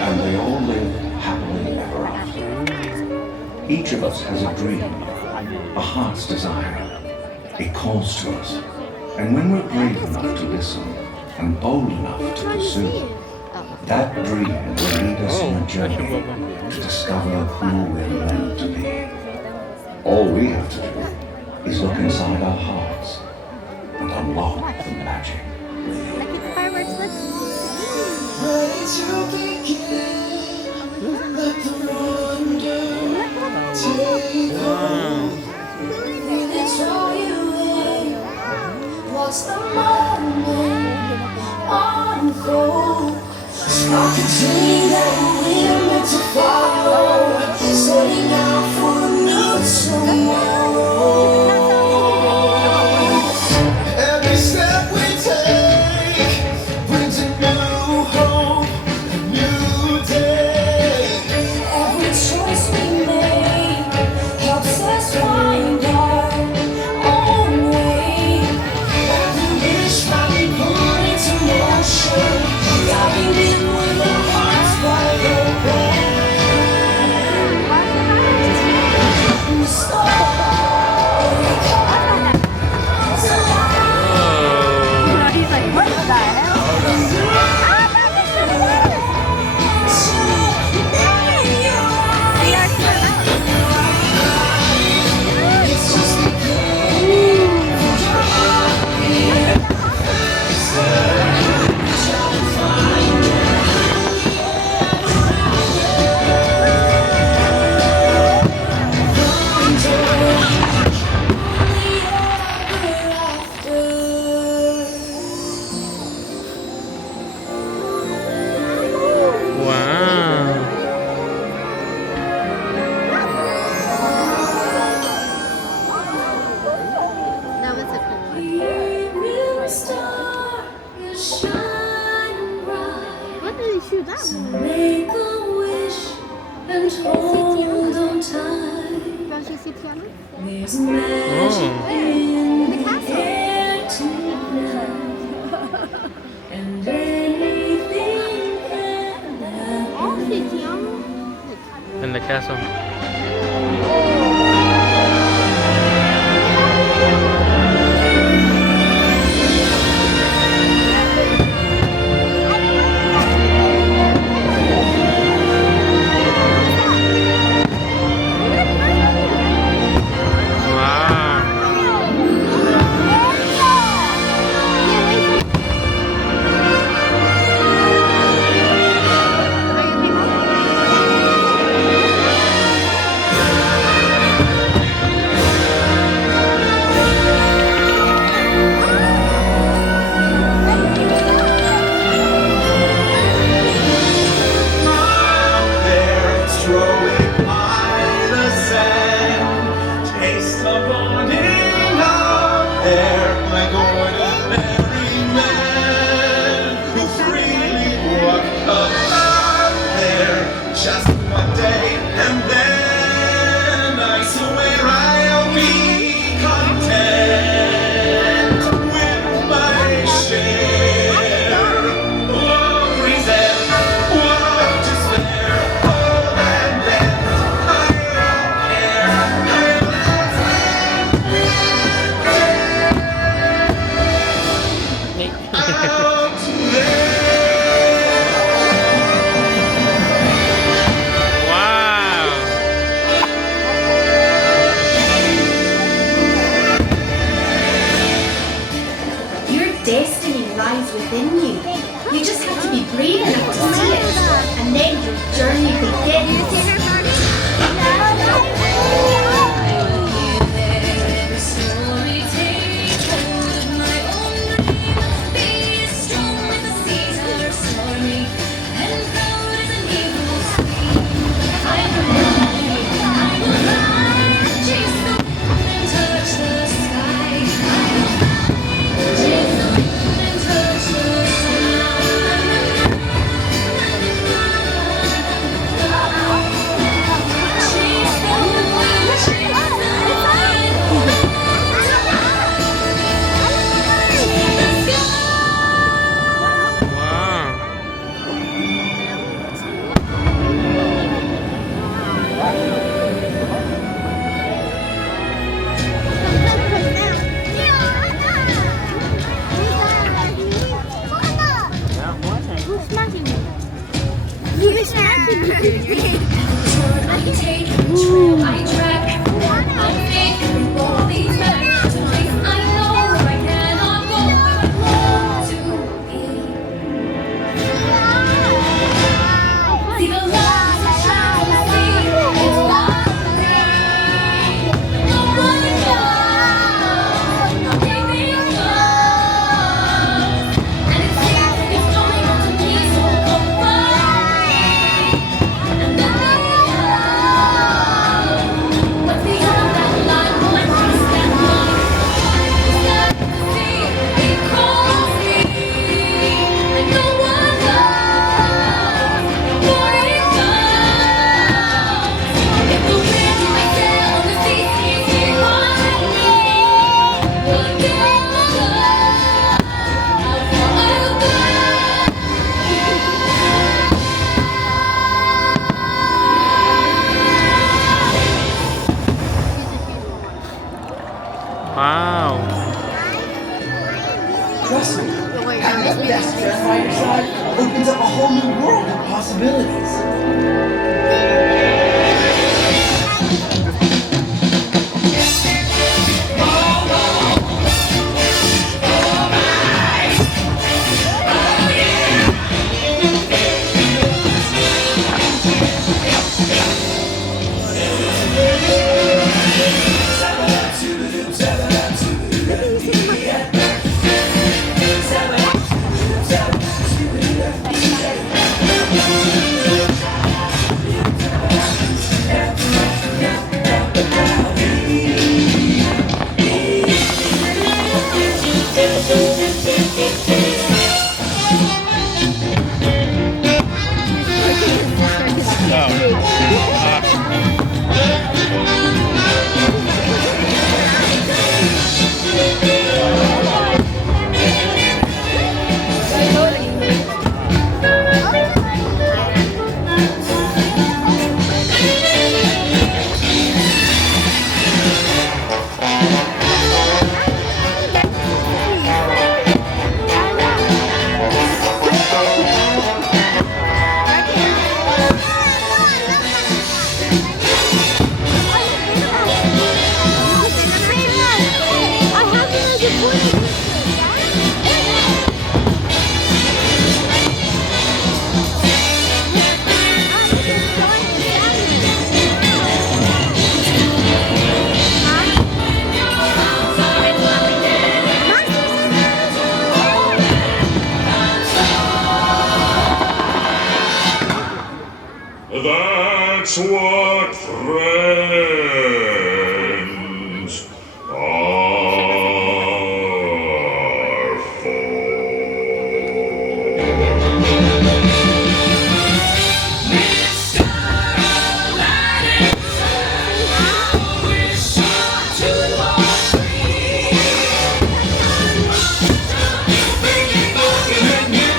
And they all live happily ever after. Each of us has a dream, a heart's desire. It calls to us. And when we're brave enough to listen and bold enough to pursue, that dream will lead us on a journey to discover who we're meant to be. All we have to do is look inside our hearts and unlock the magic within. Like the fireworks, look. Ready to begin, let the wonder take hold. Really draw you in, watch the moment unfold. Spark a dream that we're meant to follow, setting out for a new tomorrow. Every step we take brings a new hope, a new day. Every choice we make helps us find our own way. Every wish might be put into motion, diving in with our hearts wide open. The story comes alive. He's like, what the hell? It's just beginning. Wow. That was a cool one. Evening star is shining bright. What did he shoot that one? Make a wish and hold on tight. Don't you see Tiana? There's magic Oh. in The the castle. air tonight. And anything can Oh, happen. see Tiana? In the castle. Wow. There, strolling by the sand, taste of morning out there, like ordinary men who freely walk about there. Just one day, and then I swear I'll be content with my share of resent, what despair, all and then I don't care. Out Wow. Your destiny lies within you. You just have to be brave enough to see it, and then your journey begins. Touch the sky. I take the trail I track. I think all these back to place I know where I cannot go. To be. See the light that shines, see it's lovely. No one knows how deep it goes, and it seems it's coming to me so quietly. And then what's beyond that line? Will I cross that line? Start to see it calls me, and no one knows what it goes. If the wind you may sail on the sea is behind me, will I get my love? How far I will go? Wow. Trust me, having a best friend by your side opens up a whole new world of possibilities. That's what friends are for.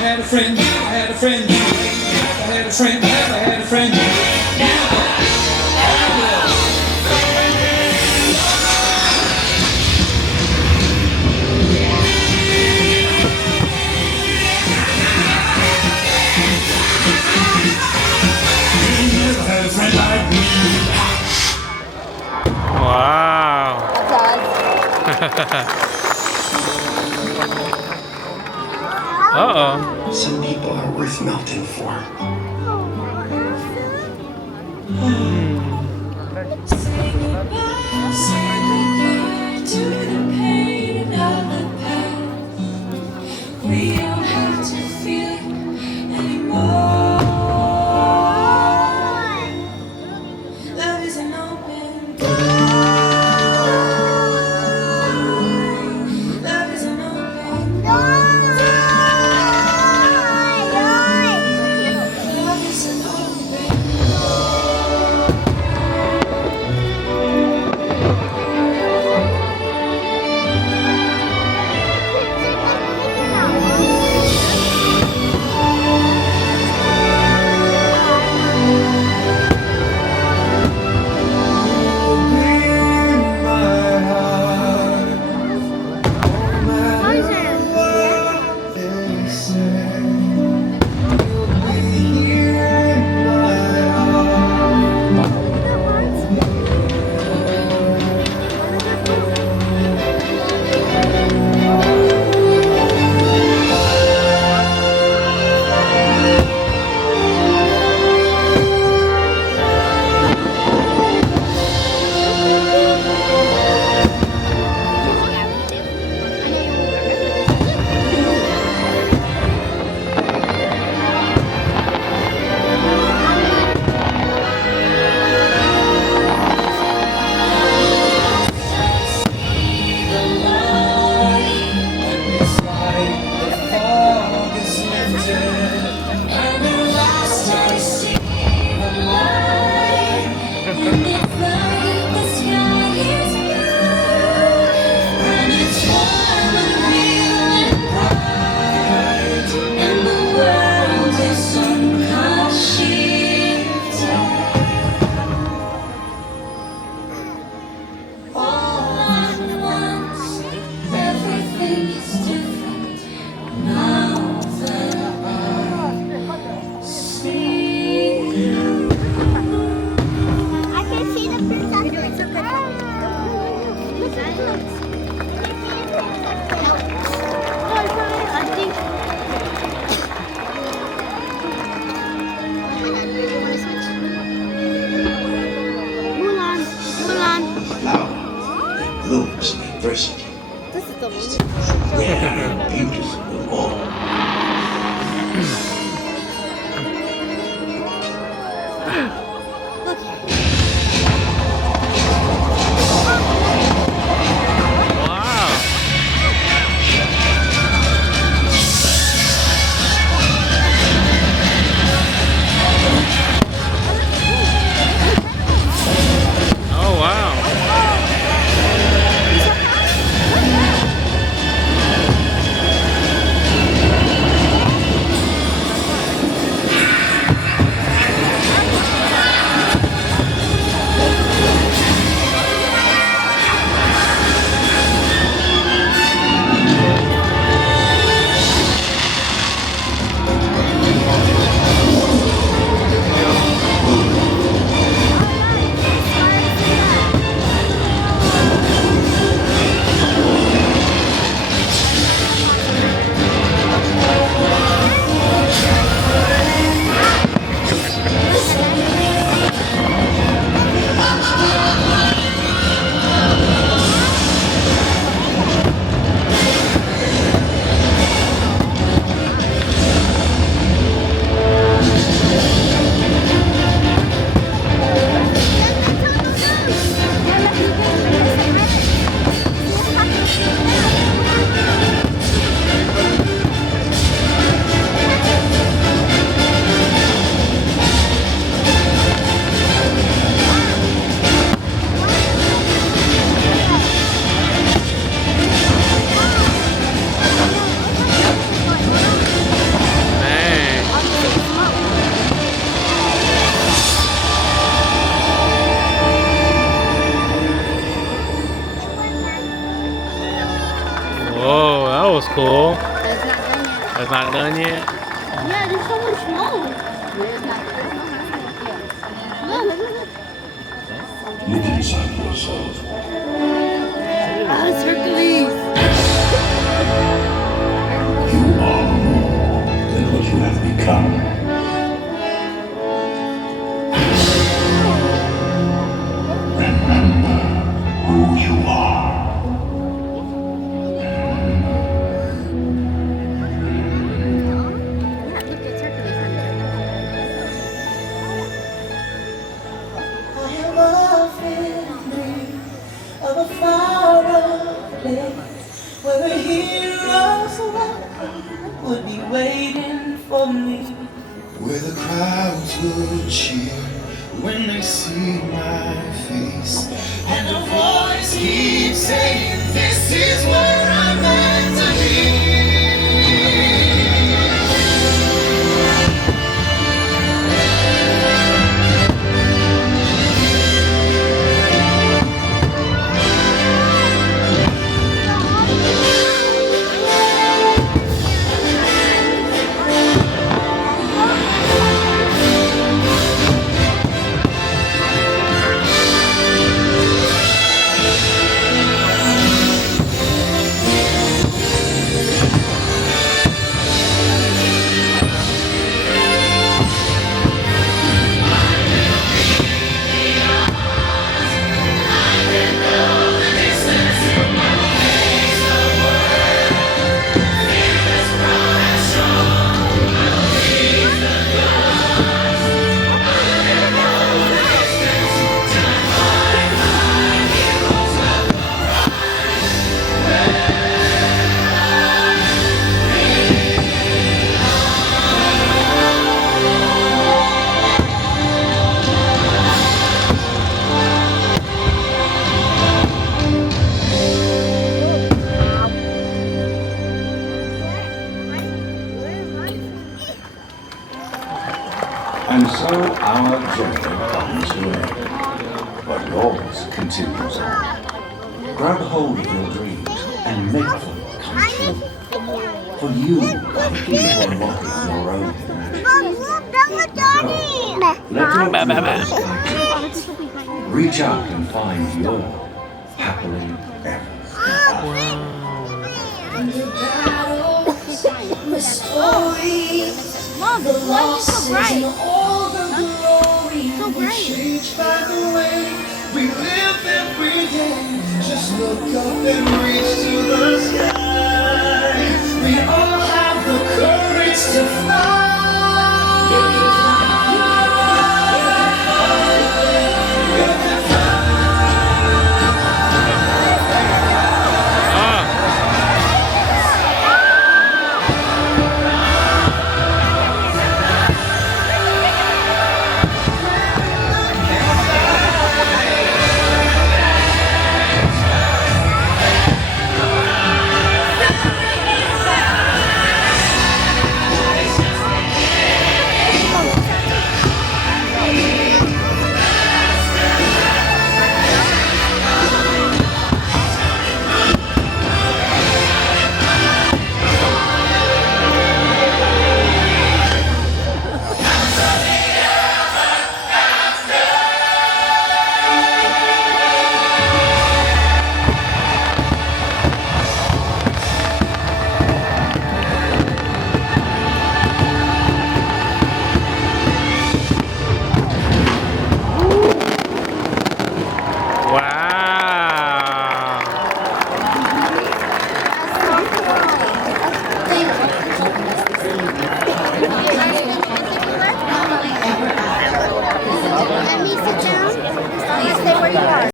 Had a friend, had a friend, had a friend, had a friend. Never had a friend like me. Wow. Uh-oh. Some people are worth melting for. Say goodbye to the pain of the past. We don't have to feel it anymore. Love is an open door. Love is an open door. Love is an open beautiful all. Wow. Oh, wow. Dang. Whoa, that was cool. That's not done yet. That's not done yet. Yeah, there's so much more. Look, look, look. Look inside yourself. Oh, it's Hercules. You are more than what you have become. Remember who you are. Yeah, look, it's Hercules. I am a feeling of a far-off place where a hero's welcome would be waiting for me. Where the crowds will cheer when they see my face, and a voice keeps saying, "This is where I'm meant to be." And so our journey comes to an end, but yours continues on. Grab hold of your dreams and make them come true. For you are the key to unlocking your own imagination. Let your dreams guide you. Reach out and find your happily ever. The story, Mom, the why is it so losses, bright? and all the glory So we bright. change by the way we live every day. Just look up and reach to the sky.